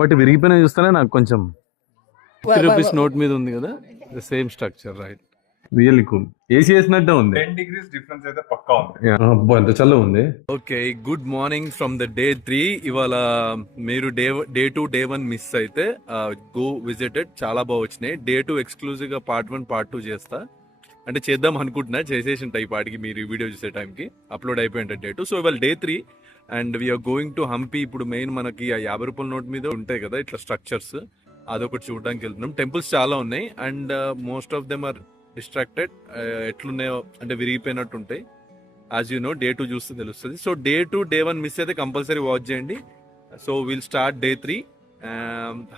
But విరిగిపోయిన చూస్తేనే నాకు కొంచెం రూపీస్ నోట్ మీద ఉంది కదా, same structure, right. Really cool. AC వేసినట్టే ఉంది. 10 degrees డిఫరెన్స్ అయితే పక్కా ఉంది. అబ్బా ఎంత చల్ల ఉంది. Okay, good morning from the day 3. ఇవాళ మీరు డే 2 డే 1 మిస్ అయితే గో విజిటెడ్, చాలా బాగా వచ్చినాయి. డే 2 ఎక్స్క్లూజివ్ గా పార్ట్ 1 పార్ట్ 2 చేస్తా, అంటే చేద్దాం అనుకుంటున్నా, చేసేసి ఉంటాయి పాటికి మీరు ఈ వీడియో చూసే టైంకి అప్లోడ్ అయిపోయింటాయి డే 2. సో ఇవాళ day 3 and we are going to Hampi. ఇప్పుడు మెయిన్ మనకి ఆ 50 రూపాయల నోట్ మీద ఉంటాయి కదా ఇట్లా స్ట్రక్చర్స్, అదొకటి చూడడానికి వెళ్తున్నాం. టెంపుల్స్ చాలా ఉన్నాయి and most of them are destructed. ఎట్లున్నాయో అంటే విరిగిపోయినట్టు ఉంటాయి. యాజ్ యూ నో డే 2 చూస్తే తెలుస్తుంది. సో డే 2 డే 1 మిస్ అయితే కంపల్సరీ వాచ్ చేయండి. So will start day 3.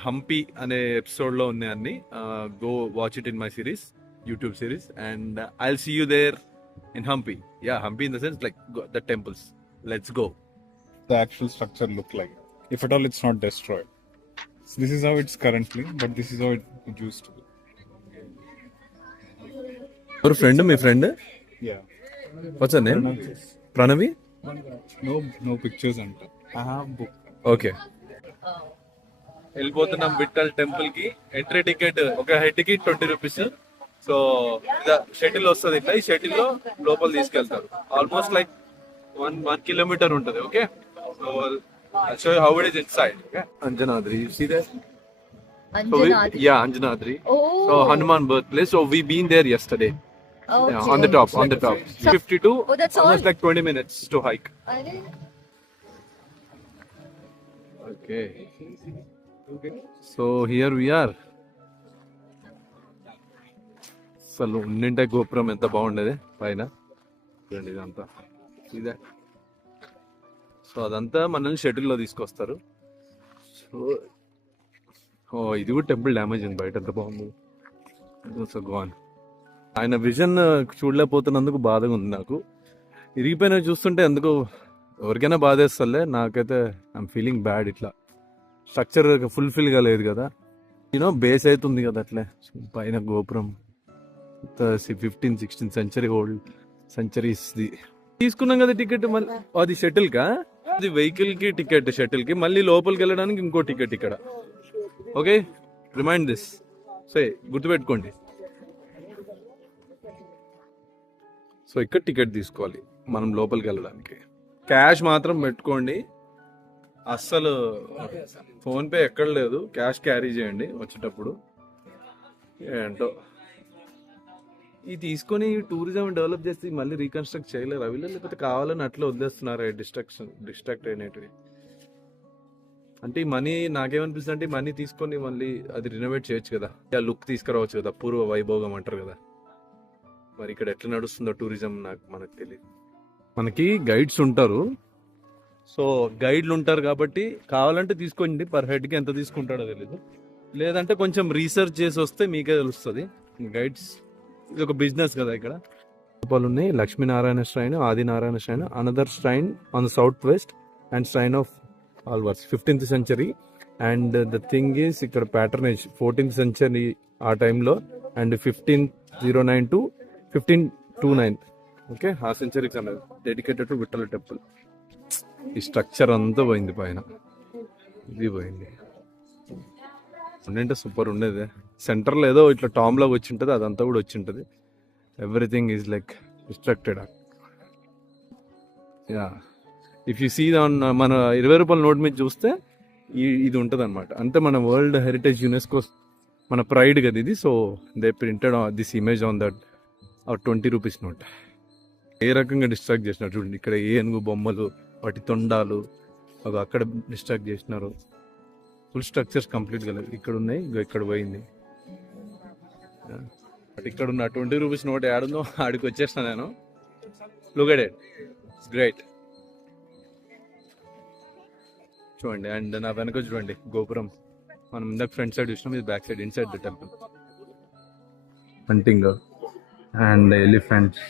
Hampi అనే ఎపిసోడ్లో ఉన్నాయి అన్ని. Go watch it in my series, YouTube series, and I'll see you there in Hampi. Yeah, Hampi in the sense like the temples. Let's go. The actual structure look like, if at all it's not destroyed. So this is how it's currently, but this is how it used to be. Your friend, my friend? Yeah. What's her name? Pranavi? No pictures anta. I have book. Okay. వెళ్ళిపోతున్నాం Vithal temple కి. Entry ticket ఒక head కి 20 rupees. So shuttle వస్తుంది ఇట్లా, ఈ shuttle లో లోపల తీసుకెళ్తారు. ఆల్మోస్ట్ లైక్ 1 kilometer ఉంటుంది. Okay, so show how it is inside. Okay, Anjanadri, you see that? Anjanadri. Yeah, Anjanadri. Oh. So Hanuman birthplace. So we been there yesterday. Okay. Yeah, on the top, on the top. 52. Oh, that's almost all? like 20 minutes to hike. Arey. Okay. So here we are. అసలు ఉన్నింటే గోపురం ఎంత బాగుండేది పైన చూడండి ఇదంతా. ఇదే, so అదంతా మనల్ని షటిల్లో తీసుకొస్తారు. సో ఇది కూడా టెంపుల్ డ్యామేజ్ ఉంది బయట, ఎంత బాగుంది. సో గోన్ ఆయన విజన్ చూడలేకపోతున్నందుకు బాధగా ఉంది నాకు. ఇరిగిపోయినా చూస్తుంటే ఎందుకు ఎవరికైనా బాధేస్తలే, నాకైతే ఐఎమ్ ఫీలింగ్ బ్యాడ్. ఇట్లా స్ట్రక్చర్ ఫుల్ఫిల్గా లేదు కదా, యూనో బేస్ అవుతుంది కదా అట్లే పైన గోపురం. 15-16 century ఓల్డ్ సెంచరీస్ది తీసుకున్నాం కదా టికెట్. మళ్ళీ అది షటిల్ కా, అది వెహికల్ కి టికెట్, షటిల్ కి మళ్ళీ లోపలికి వెళ్ళడానికి ఇంకో టికెట్ ఇక్కడ. ఓకే, రిమైండ్ దిస్, సే గుర్తుపెట్టుకోండి. సో ఇక్కడ టికెట్ తీసుకోవాలి మనం లోపలికి వెళ్ళడానికి. క్యాష్ మాత్రం పెట్టుకోండి, అస్సలు ఫోన్ పే ఎక్కడ లేదు, క్యాష్ క్యారీ చేయండి వచ్చేటప్పుడు. ఏంటో ఇది తీసుకొని టూరిజం డెవలప్ చేసి మళ్ళీ రీకన్స్ట్రక్ట్ చేయలేరు అవి, లేకపోతే కావాలని అట్లా వదిలేస్తున్నారు డిస్ట్రాక్ట్ అయినవి. అంటే ఈ మనీ నాకేమనిపిస్తుంది అంటే మనీ తీసుకొని మళ్ళీ అది రినోవేట్ చేయొచ్చు కదా, లుక్ తీసుకురావచ్చు కదా, పూర్వ వైభోగం అంటారు కదా. మరి ఇక్కడ ఎట్లా నడుస్తుందో టూరిజం మనకు తెలియదు. మనకి గైడ్స్ ఉంటారు, సో గైడ్లు ఉంటారు కాబట్టి కావాలంటే తీసుకోండి, పర్ హెడ్కి ఎంత తీసుకుంటాడో తెలీదు. లేదంటే కొంచెం రీసెర్చ్ చేసి వస్తే మీకే తెలుస్తుంది. గైడ్స్ ఇది ఒక బిజినెస్ కదా. ఇక్కడ రూపాయలు ఉన్నాయి. Lakshminarayana shrine, Adinarayana shrine, another shrine on the south west and shrine of Alwars 15th century. And the thing is ఇక్కడ ప్యాటర్నేజ్ 14th century ఆ టైంలో, అండ్ 1509 to 1529. ఓకే, ఆ సెంచరీకి అన్నది డెడికేటెడ్ టు విఠల టెంపుల్. ఈ స్ట్రక్చర్ అంతా పోయింది పైన, ఇది పోయింది. ఉండింటే సూపర్ ఉండేది. సెంటర్లో ఏదో ఇట్లా టామ్ లాగా వచ్చి ఉంటుంది, అదంతా కూడా వచ్చి ఉంటుంది. Everything is like distracted. Yeah, if you see on మన 20 రూపాయల నోట్ మీద చూస్తే ఇది ఉంటుంది అనమాట. అంటే మన వరల్డ్ హెరిటేజ్ యునెస్కో మన ప్రైడ్ కదా ఇది. So they printed this image on that 20 rupees note. ఏ రకంగా డిస్ట్రాక్ట్ చేసినారు చూడండి. ఇక్కడ ఏనుగు బొమ్మలు, వాటి తొండాలు అక్కడ డిస్ట్రాక్ట్ చేసినారు. ఫుల్ స్ట్రక్చర్స్ కంప్లీట్గా లేదు. ఇక్కడ ఉన్నాయి, ఇక్కడ పోయింది. బట్ ఇక్కడ ఉన్న 20 రూపీస్ నోట్ ఏడుందో ఆడికి వచ్చేసిన నేను. Look at it, it's great. చూడండి, అండ్ నా వెనక చూడండి గోపురం. మనం ఇందాక ఫ్రంట్ సైడ్ చూసినాం, ఇది back side inside the temple. Hunting and elephants,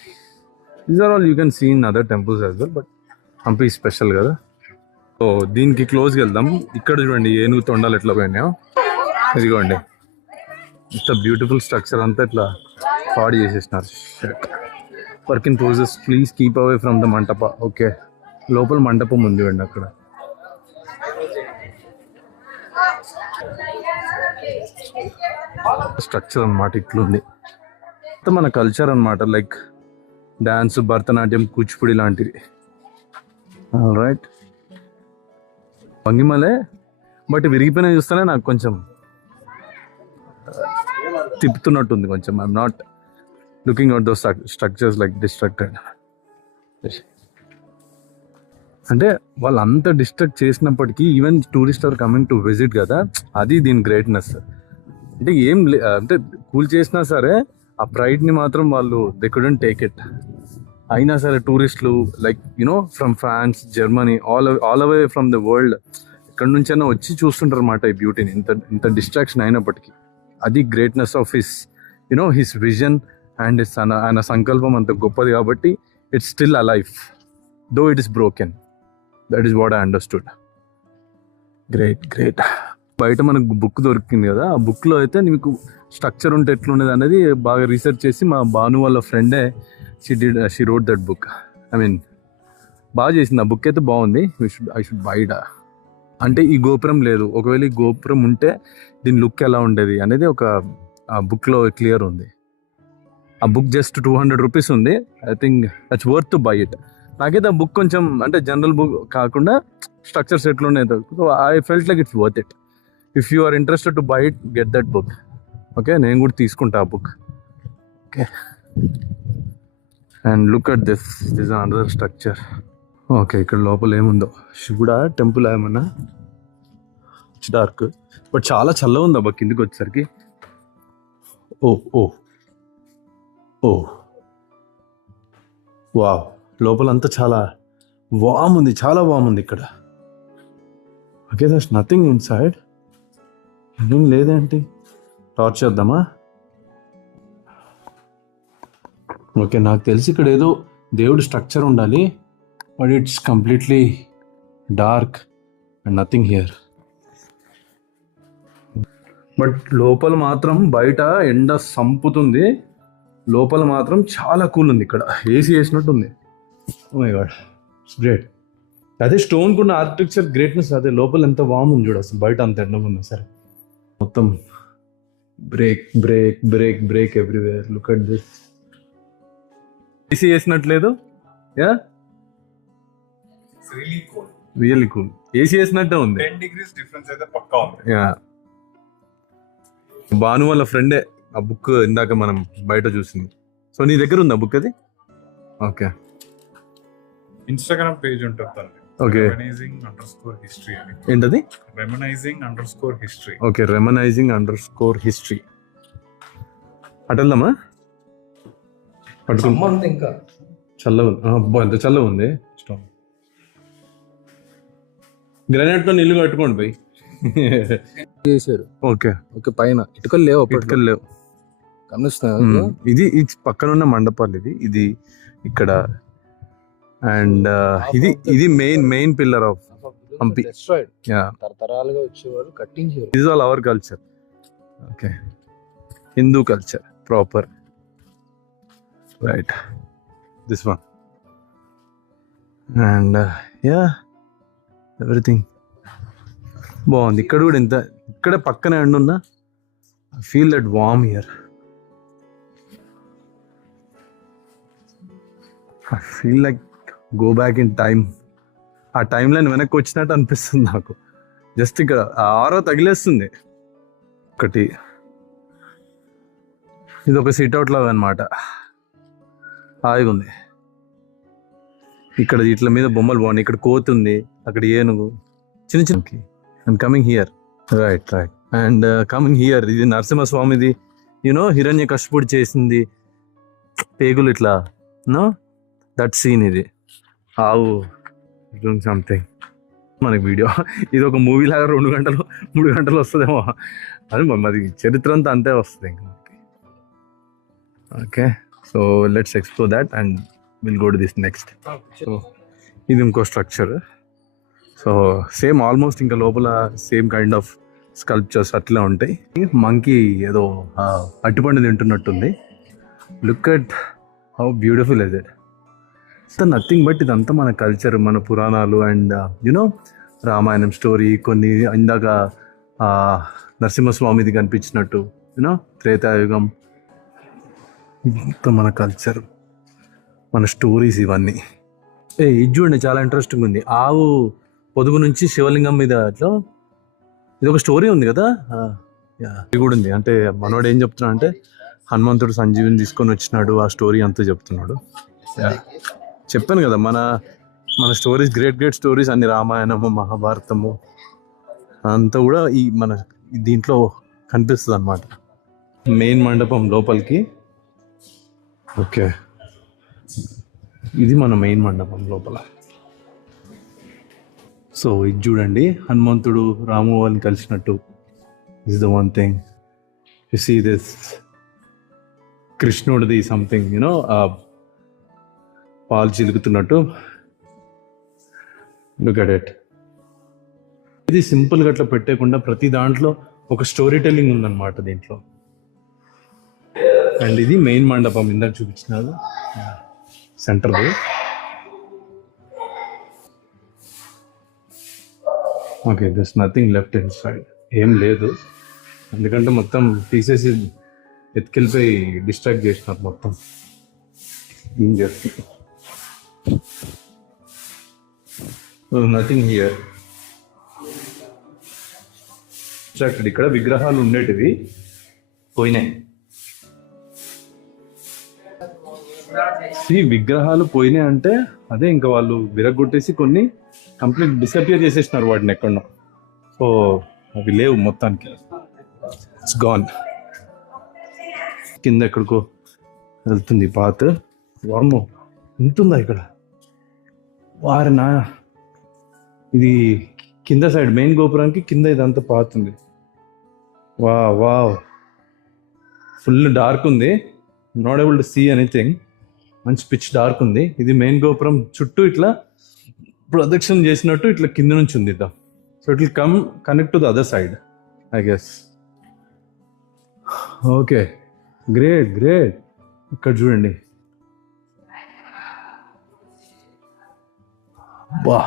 these are all you can see in other temples as well, but Hampi special కదా. సో దీనికి క్లోజ్కి వెళ్దాం. ఇక్కడ చూడండి ఏనుగు తొండాలు ఎట్లా పోయినాయో. ఇదిగోండి, ఇంత బ్యూటిఫుల్ స్ట్రక్చర్ అంతా ఇట్లా పాడు చేసేసినారు. Work in process, please keep away from the mantapa. Okay, లోపల మంటపం ఉంది అండి అక్కడ. స్ట్రక్చర్ అన్నమాట ఇట్లుంది. మొత్తం మన కల్చర్ అన్నమాట, లైక్ డాన్స్, భరతనాట్యం, కూచిపూడి లాంటివి. రైట్, భంగిమలే, బట్ విరిగిపోయిన చూస్తేనే నాకు కొంచెం తిప్పుతున్నట్టుంది కొంచెం. I'm not looking out those structures like destructed. అంటే వాళ్ళు అంత డిస్ట్రక్ట్ చేసినప్పటికీ even tourist are coming to visit కదా, అది దీని గ్రేట్నెస్. అంటే అంటే కూల్ చేసినా సరే ఆ ప్రైడ్ని మాత్రం వాళ్ళు దే కుడెంట్ టేక్ ఇట్. అయినా సరే టూరిస్టులు like from France, Germany, all away from the world ఎక్కడి నుంచైనా వచ్చి చూస్తుంటారు అన్నమాట ఈ బ్యూటీని, ఇంత డిస్ట్రాక్షన్ అయినప్పటికీ. అది greatness of his vision and ఆయన సంకల్పం అంత గొప్పది కాబట్టి it's still alive though it is broken. That is what I understood. Great. బయట మనకు బుక్ దొరికింది కదా, ఆ బుక్లో అయితే మీకు స్ట్రక్చర్ ఉంటే ఎట్లుండేది అనేది బాగా రీసెర్చ్ చేసి మా భాను వాళ్ళ ఫ్రెండే she wrote that book. I mean బాగా చేసింది. ఆ బుక్ అయితే బాగుంది. I should buy it. అంటే ఈ గోపురం లేదు, ఒకవేళ ఈ గోపురం ఉంటే దీని లుక్ ఎలా ఉండేది అనేది ఒక ఆ బుక్లో క్లియర్ ఉంది. ఆ బుక్ జస్ట్ 200 రూపీస్ ఉంది. I think that's worth to buy it. నాకైతే ఆ బుక్ కొంచెం అంటే జనరల్ బుక్ కాకుండా స్ట్రక్చర్స్ ఎట్లున్నాయి, I felt like it's worth it. If you are interested to buy it, get that book. Okay, నేను కూడా తీసుకుంటా ఆ book. Okay, and look at this another structure. Okay, ఇక్కడ లోపల ఏముందో, శివుడా టెంపుల్ ఏమన్నా? ఇట్స్ డార్క్ బట్ చాలా చల్లగా ఉంది అబ్బా కిందికి వచ్చేసరికి. ఓ ఓ ఓ వావ్, లోపలంతా చాలా వామ్ ఉంది, చాలా వామ్ ఉంది ఇక్కడ. Okay, that's nothing inside. ఏం లేదేంటి? టార్చ్ చేద్దామా? ఓకే, నాకు తెలిసి ఇక్కడ ఏదో దేవుడి స్ట్రక్చర్ ఉండాలి, but it's completely dark and nothing here. But లోపల మాత్రం, బయట ఎండ సంపుతుంది, లోపల మాత్రం చాలా కూల్ ఉంది. ఇక్కడ ఏసీ వేసినట్టు ఉంది. Oh my god, it's great. అదే స్టోన్కి ఉన్న ఆర్కిటెక్చర్ గ్రేట్నెస్. అదే లోపల ఎంత వామ్ ఉంది చూడ, అసలు బయట అంత ఎండగా ఉంది. సరే, మొత్తం break everywhere. Look at this. AC వేసినట్లేదు. Yeah, really cool. ఏసీ వేసినట్టే ఉంది. 10 degrees difference అయితే పక్కా ఉంది. యా, భాను వాళ్ళ ఫ్రెండే ఆ బుక్ ఇందాక మనం బయట చూసింది. సో నీ దగ్గర ఉంది ఆ బుక్? అది ఓకే. ఇన్స్టాగ్రామ్ పేజ్ ఉంటుంది తనది. ఓకే, _history అని. ఏంటది? _history. Okay, reminiscing_history. అటు వెళ్దామా? పట్టుకుంటా. ఇంకా చల్లగా ఉంది. అబ్బా, ఎంత చల్లగా ఉంది. గ్రానైట్ తో నీళ్లు కట్టుకోండి పోయి. చేశారు. ఓకే, పైన ఇటుకలు లేవు, ఇటుకలు లేవు. గమనిస్తున్నా. ఇది పక్కన ఉన్న మండపాలు. ఇది ఇక్కడ. అండ్ ఇది మెయిన్ పిల్లర్ ఆఫ్ హంపి. తరతరాలుగా వచ్చేవారు కట్టించారు. This all our culture. Okay, Hindu culture proper. Right, this one. And yeah, everything బాగుంది. ఇక్కడ కూడా ఇక్కడ పక్కనే ఎండ ఉందా? I feel that warm here. I feel like go back in time. ఆ టైం లైన్ వెనక్కి వచ్చినట్టు అనిపిస్తుంది నాకు. జస్ట్ ఇక్కడ ఆరో తగిలేస్తుంది. ఒకటి ఇది ఒక సిట్అవుట్ లాగా అనమాట. హాయిగా ఉంది. ఇక్కడ ఇట్ల మీద బొమ్మలు బాగున్నాయి. ఇక్కడ కోతి ఉంది, అక్కడ ఏనుగు, చిన్న. And coming here. Right. And coming here, ఇది నరసింహస్వామిది. హిరణ్యకశిపుడు చేసింది పేగులు ఇట్లా. That scene. ఇది ఆవు డూయింగ్ సంథింగ్. మనకి వీడియో ఇది ఒక మూవీ లాగా 2 గంటలు 3 గంటలు వస్తుందేమో. అది మరి చరిత్ర అంతా అంతే వస్తుంది ఇంకా మనకి. Okay, so let's explore that and will go to this next. So ఇది ఇంకో స్ట్రక్చర్. సో సేమ్ ఆల్మోస్ట్ ఇంకా లోపల సేమ్ కైండ్ ఆఫ్ స్కల్ప్చర్స్ అట్లా ఉంటాయి. మంకీ ఏదో అట్టిపండు తింటున్నట్టుంది. Look at how beautiful is it. Nothing but ఇదంతా మన కల్చర్, మన పురాణాలు అండ్ రామాయణం స్టోరీ. కొన్ని ఇందాక ఆ నరసింహస్వామిది కనిపించినట్టు, యూనో త్రేతాయుగం, మొత్తం మన కల్చర్, మన స్టోరీస్ ఇవన్నీ. ఇది చూడండి, చాలా ఇంట్రెస్టింగ్ ఉంది. ఆవు పొదుగు నుంచి శివలింగం మీద అట్లా ఇది ఒక స్టోరీ ఉంది కదా. ఇది కూడా ఉంది. అంటే మనోడు ఏం చెప్తున్నాడు అంటే హనుమంతుడు సంజీవిని తీసుకొని వచ్చినాడు, ఆ స్టోరీ అంతా చెప్తున్నాడు. Yeah. చెప్పాను కదా, మన మన స్టోరీస్, గ్రేట్ గ్రేట్ స్టోరీస్ అన్ని, రామాయణము, మహాభారతము అంతా కూడా ఈ మన దీంట్లో కనిపిస్తుంది అనమాట. మెయిన్ మండపం లోపలికి. ఓకే, ఇది మన మెయిన్ మండపం లోపల. సో ఇది చూడండి, హనుమంతుడు రాము వాళ్ళని కలిసినట్టు. Is the one thing you see this. కృష్ణుడిది సంథింగ్, యూనో పాలు చిలుకుతున్నట్టు. Look at it. ఇది సింపుల్గా అట్లా పెట్టేయకుండా ప్రతి దాంట్లో ఒక స్టోరీ టెల్లింగ్ ఉందన్నమాట దీంట్లో. అండ్ ఇది మెయిన్ మండపం ఇందాక చూపించినారు, సెంటర్ది. Okay, this nothing left inside, ఏం లేదు. ఎందుకంటే మొత్తం తీసేసి ఎత్తుకెళ్ళిపోయి డిస్ట్రాక్ట్ చేసినారు మొత్తం. ఏం చేస్తుంది, నథింగ్ హియర్. డిస్ట్రాక్టెడ్. ఇక్కడ విగ్రహాలు ఉండేటివి పోయినాయి. ఈ విగ్రహాలు పోయినాయి అంటే అదే, ఇంకా వాళ్ళు విరగొట్టేసి కొన్ని కంప్లీట్ డిసపియర్ చేసేసినారు వాటిని ఎక్కడో. సో అవి లేవు మొత్తానికి, ఇట్స్ గాన్. కింద ఎక్కడికో వెళ్తుంది పాత. వామ్మో, ఉంటుందా ఇక్కడ? వారినా, ఇది కింద సైడ్ మెయిన్ గోపురానికి కింద ఇదంతా పాతుంది. వా వావ్, ఫుల్ డార్క్ ఉంది, not able to see anything. మంచి పిచ్ డార్క్ ఉంది. ఇది మెయిన్ గోపురం చుట్టూ ఇట్లా ప్రొజెక్షన్ చేసినట్టు ఇట్లా కింద నుంచి ఉంది ఇద్దాం. So it will come connect to the other side, I guess. Okay, great great. ఇక్కడ చూడండి, బా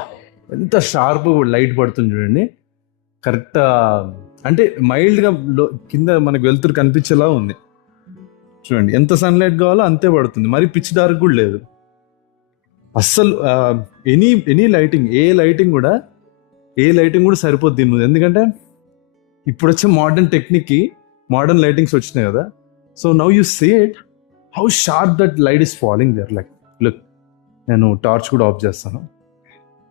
ఎంత షార్ప్ లైట్ పడుతుంది చూడండి. కరెక్ట్, అంటే మైల్డ్గా కింద మనకు వెలుతురు కనిపించేలా ఉంది చూడండి. ఎంత సన్లైట్ కావాలో అంతే పడుతుంది, మరి పిచ్ డార్క్ కూడా లేదు అస్సలు. ఎనీ లైటింగ్, ఏ లైటింగ్ కూడా సరిపోద్ది దీని మీద. ఎందుకంటే ఇప్పుడు వచ్చే మోడర్న్ టెక్నిక్కి మోడర్న్ లైటింగ్స్ వచ్చినాయి కదా. So now you see it, how sharp that light is falling there. Like look, నేను టార్చ్ కూడా ఆఫ్ చేస్తాను.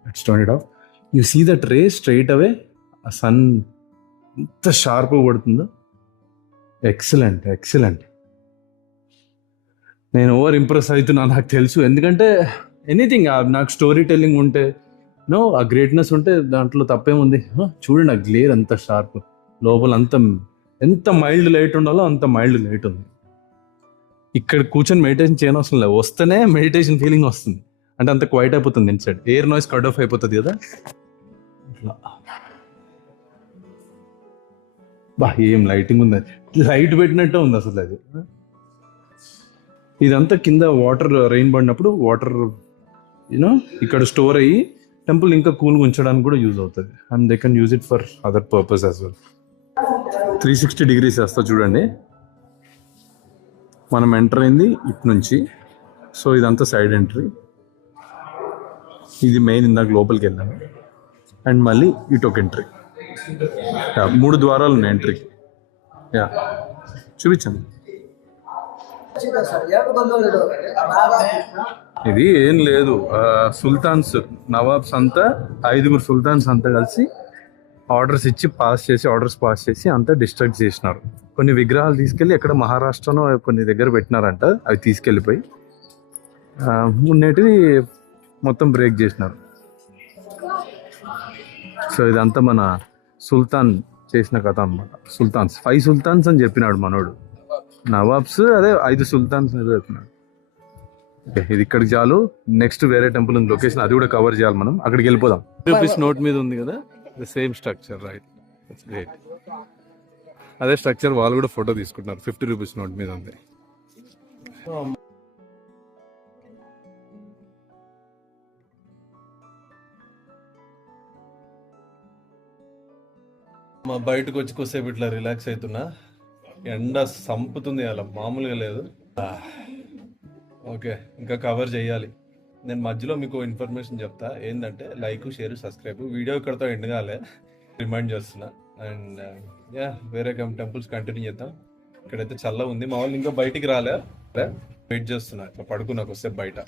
Let's turn it off. You see that ray straight away, ఆ సన్ ఎంత షార్ప్గా పడుతుందో. Excellent excellent. నేను ఓవర్ ఇంప్రెస్ అవుతున్నా, నాకు తెలుసు. ఎందుకంటే ఎనీథింగ్, నాకు స్టోరీ టెల్లింగ్ ఉంటే, నో ఆ గ్రేట్నెస్ ఉంటే దాంట్లో తప్పేముంది. చూడండి, ఆ గ్లేర్ అంత షార్ప్, లోపల అంత ఎంత మైల్డ్ లైట్ ఉండాలో అంత మైల్డ్ లైట్ ఉంది. ఇక్కడ కూర్చొని మెడిటేషన్ చేయనవసరం లేదు, వస్తేనే మెడిటేషన్ ఫీలింగ్ వస్తుంది. అంటే అంత క్వైట్ అయిపోతుంది inside, air noise cut off అయిపోతుంది కదా. బా, ఏం లైటింగ్ ఉంది, లైట్ పెట్టినట్టే ఉంది అసలు అది. ఇదంతా కింద వాటర్, రెయిన్ పడినప్పుడు వాటర్ యూనో ఇక్కడ స్టోర్ అయ్యి టెంపుల్ ఇంకా కూల్గా ఉంచడానికి కూడా యూజ్ అవుతుంది. And they can use it for other purpose as well. 360 degrees వేస్తా చూడండి. మనం ఎంటర్ అయింది ఇటు నుంచి, సో ఇదంతా సైడ్ ఎంట్రీ. ఇది మెయిన్, ఇందాక లోపలికి వెళ్ళాము. అండ్ మళ్ళీ ఇటు ఒక ఎంట్రీ. 3 ద్వారాలు ఉన్నాయి ఎంట్రీకి. యా, చూపించాను. ఇది ఏం లేదు, సుల్తాన్స్, నవాబ్స్ అంతా, 5 సుల్తాన్స్ అంతా కలిసి ఆర్డర్స్ పాస్ చేసి అంతా డిస్ట్రాక్ట్ చేసినారు. కొన్ని విగ్రహాలు తీసుకెళ్ళి ఎక్కడ మహారాష్ట్రలో కొన్ని దగ్గర పెట్టినారంట, అవి తీసుకెళ్ళిపోయి ఉన్నటివి మొత్తం బ్రేక్ చేసినారు. సో ఇదంతా మన సుల్తాన్ చేసిన కథ అనమాట. సుల్తాన్స్, 5 సుల్తాన్స్ అని చెప్పినాడు మనోడు. నవాబ్స్ అదే 5 సుల్తాన్స్ అని చెప్పినాడు. ఓకే, ఇది ఇక్కడికి చాలు. నెక్స్ట్ వేరే టెంపుల్ ఉంది లొకేషన్, అది కూడా కవర్ చేయాలి మనం. అక్కడికి వెళ్ళిపోదాం. రూపీస్ నోట్ మీద ఉంది కదా, the same structure, right? Great. అదే స్ట్రక్చర్ వాళ్ళు కూడా ఫోటో తీసుకుంటున్నారు, 50 రూపీస్ నోట్ మీద ఉంది. మా బయటకు వచ్చి కొద్దిసేపు ఇట్లా రిలాక్స్ అవుతున్నా. ఎండ సంపుతుంది అలా మామూలుగా లేదు. ఓకే, ఇంకా కవర్ చేయాలి. నేను మధ్యలో మీకు ఇన్ఫర్మేషన్ చెప్తా, ఏంటంటే లైక్, షేర్, సబ్స్క్రైబ్. వీడియో ఇక్కడతో ఎండ్ కాలే, రిమైండ్ చేస్తున్నా. అండ్ వేరే టెంపుల్స్ కంటిన్యూ చేద్దాం. ఇక్కడైతే చల్ల ఉంది. మా వాళ్ళు ఇంకా బయటికి రాలే, వెయిట్ చేస్తున్నా. ఇట్లా పడుకున్నా కొద్దిసేపు బయట.